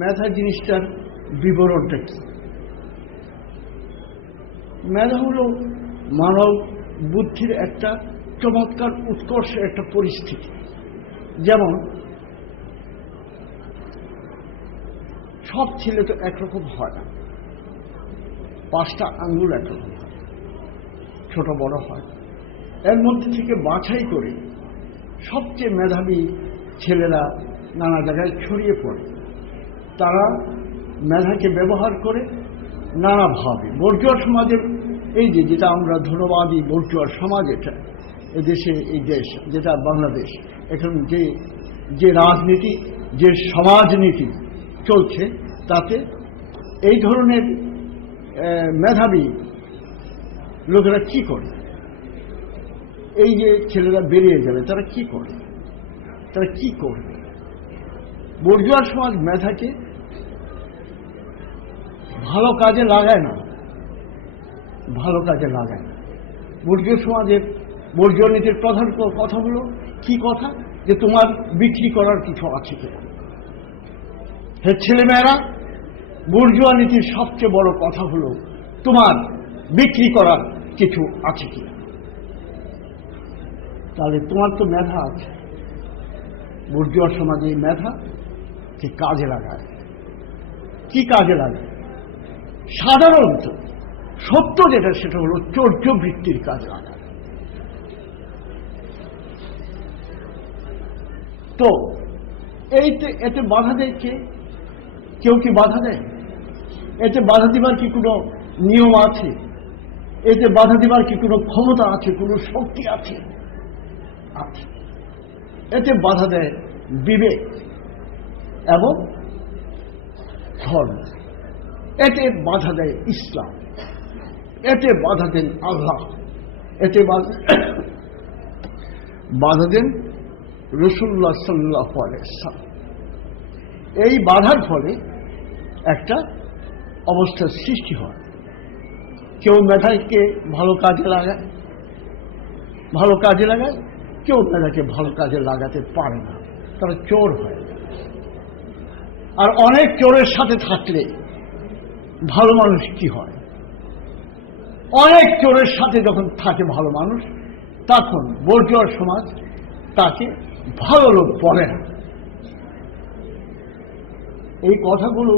মেধা জিনিসটার বিবরণটা কি? মেধা হল মানব বুদ্ধির একটা চমৎকার উৎকর্ষের একটা পরিস্থিতি। যেমন সব ছেলে তো একরকম হয় না, 5টা আঙ্গুল একরকম হয়, ছোট বড় হয়। এর মধ্যে থেকে বাছাই করে সবচেয়ে মেধাবী ছেলেরা নানা জায়গায় ছড়িয়ে পড়ে। তারা মেধাকে ব্যবহার করে নানাভাবে বর্জুয়া সমাজের এই যেটা আমরা ধন্যবাদী বর্জুয়া সমাজ, এটা এদেশে এই দেশ যেটা বাংলাদেশ, এখন যে রাজনীতি যে সমাজনীতি চলছে তাতে এই ধরনের মেধাবী লোকেরা কি করে? এই যে ছেলেরা বেরিয়ে যাবে তারা কি করে? তারা কি করবে? বর্জুয়া সমাজ মেধাকে ভালো কাজে লাগায় না, ভালো কাজে লাগায় না। বর্জুয়া সমাজের বর্জুয়া নীতির প্রধান কথা হলো কি কথা? যে তোমার বিক্রি করার কিছু আছে কিনা। হে ছেলেমেয়েরা, বর্জুয়া নীতির সবচেয়ে বড় কথা হলো তোমার বিক্রি করার কিছু আছে কিনা। তাহলে তোমার তো মেধা আছে। বর্জুয়া সমাজে মেধা কি কাজে লাগায়? কি কাজে লাগায়? সাধারণত সত্য যেটা সেটা হলো চর্যবৃত্তির কাজে লাগায়। তো এতে বাধা দেয় কে? কেউ কি বাধা দেয়? এতে বাধা দিবার কি কোনো নিয়ম আছে? এতে বাধা দিবার কি কোনো ক্ষমতা আছে, কোনো শক্তি আছে? আছে। এতে বাধা দেয় বিবেক এবং ধর্ম, এতে বাধা দেয় ইসলাম, এতে বাধা দেন আল্লাহ, এতে বাধা দেন রাসূলুল্লাহ সাল্লাল্লাহু আলাইহি ওয়াসাল্লাম। এই বাধার ফলে একটা অবস্থার সৃষ্টি হয়। কেউ মেধাকে ভালো কাজে লাগায়, কেউ মেধাকে ভালো কাজে লাগাতে পারে না, তারা চোর হয়। আর অনেক চোরের সাথে থাকলে ভালো মানুষ কি হয়? অনেক চোরের সাথে যখন থাকে ভালো মানুষ, তখন বর্জুয়া সমাজ তাকে ভালো লোক বলে না। এই কথাগুলো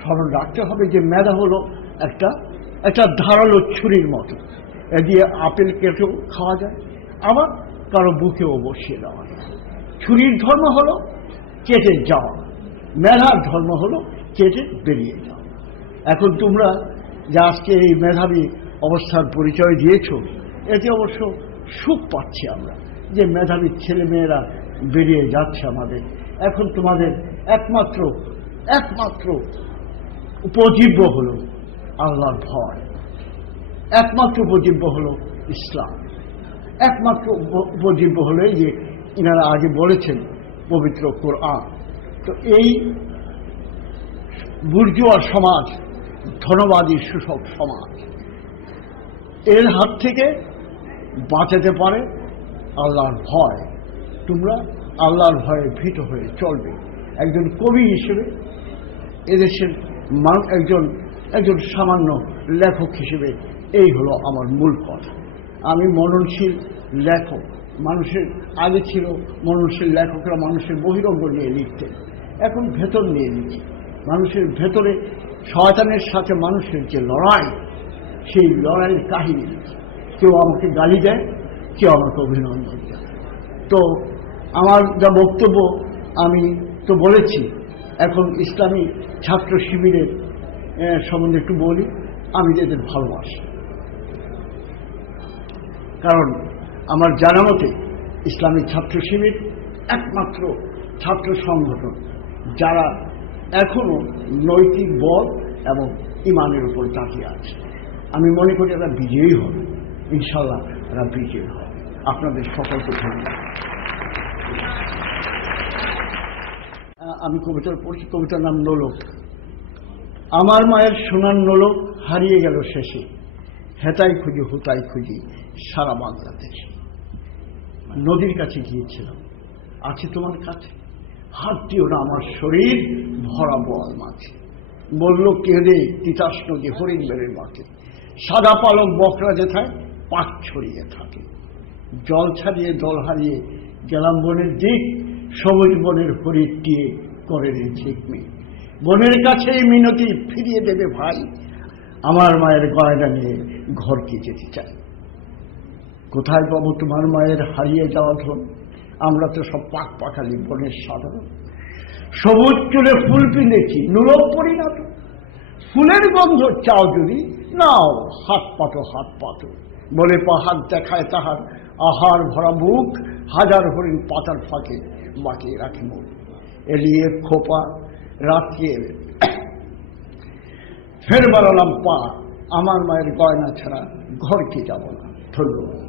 স্মরণ রাখতে হবে যে মেধা হলো একটা ধারালো ছুরির মতো। এ দিয়ে আপেল কেটেও খাওয়া যায়, আবার কারো বুকেও বসিয়ে দেওয়া যায়। ছুরির ধর্ম হলো কেটে যাওয়া, মেধার ধর্ম হলো কেটে বেরিয়ে যাওয়া। এখন তোমরা যে আজকে এই মেধাবী অবস্থার পরিচয় দিয়েছ, এতে অবশ্য সুখ পাচ্ছি আমরা যে মেধাবী ছেলে মেয়েরা বেরিয়ে যাচ্ছে আমাদের। এখন তোমাদের একমাত্র উপজীব্য হলো আল্লাহর ভয়, একমাত্র উপজীব্য হলো ইসলাম, একমাত্র উপজীব্য হলো এই যে ইনারা আগে বলেছেন পবিত্র কোরআন। তো এই বুর্জুয়া সমাজ, ধনবাদী শোষক সমাজ, এর হাত থেকে বাঁচাতে পারে আল্লাহর ভয়। তোমরা আল্লাহর ভয়ে ভীত হয়ে চলবে। একজন কবি হিসেবে, এদেশের একজন সামান্য লেখক হিসেবে এই হলো আমার মূল কথা। আমি মননশীল লেখক। মানুষের আগে ছিল মননশীল লেখকরা মানুষের বহিরঙ্গ নিয়ে লিখতেন, এখন ভেতর নিয়ে লিখি। মানুষের ভেতরে শয়তানের সাথে মানুষের যে লড়াই, সেই লড়াইয়ের কাহিনী লিখি। কেউ আমাকে গালি দেয়, কেউ আমাকে অভিনন্দন দেয়। তো আমার যা বক্তব্য আমি তো বলেছি। এখন ইসলামী ছাত্র শিবিরের সম্বন্ধে একটু বলি। আমি এদের ভালোবাসি, কারণ আমার জানা মতে ইসলামী ছাত্র শিবির একমাত্র ছাত্র সংগঠন যারা এখনো নৈতিক বল এবং ইমানের উপর তাকিয়ে আছে। আমি মনে করি এরা বিজয়ী হবে, ইনশাল্লাহ এরা বিজয়ী হবে। আপনাদের সকলকে ধন্যবাদ। আমি কবিতার পড়ছি, কবিতার নাম নোলক। আমার মায়ের সোনার নোলক হারিয়ে গেল শেষে, হেতাই খুঁজি হুতাই খুঁজি সারা বাংলাদেশে। নদীর কাছে গিয়েছিলাম, আছে তোমার কাছে, হাত দিও না আমার শরীর ভরা বোয়াল মাছ, বলল কেঁদে তিতাস নদী হরিণ বেড়ের মাঠে, সাদা পালক বকরা যেথায় পাক ছড়িয়ে থাকে। জল ছাড়িয়ে দল হারিয়ে গেলাম বনের দিক, সবুজ বনের হরিটিয়ে করে ঝিকমি। বনের কাছে মিনতি ফিরিয়ে দেবে ভাই, আমার মায়ের গয়না নিয়ে ঘরকে যেতে চাই। কোথায় পাবো তোমার মায়ের হারিয়ে যাওয়া ধন? আমরা তো সব পাক পাখালি বনের সাধারণ। সবুজ চুলে ফুল পিঁধেছি নুরব পরিণত, ফুলের গন্ধ চাও যদি নাও, হাত পাতো হাত পাতো বলে পাহাড় দেখায় তাহার আহার ভরা মুখ, হাজার হরিণ পাতার ফাঁকে বাঁকিয়ে রাখে মুখ। এলিয়ে খোপা রাত্রে ফের বাড়ালাম পা, আমার মায়ের গয়না ছাড়া ঘরকে যাব না। ধন্যবাদ।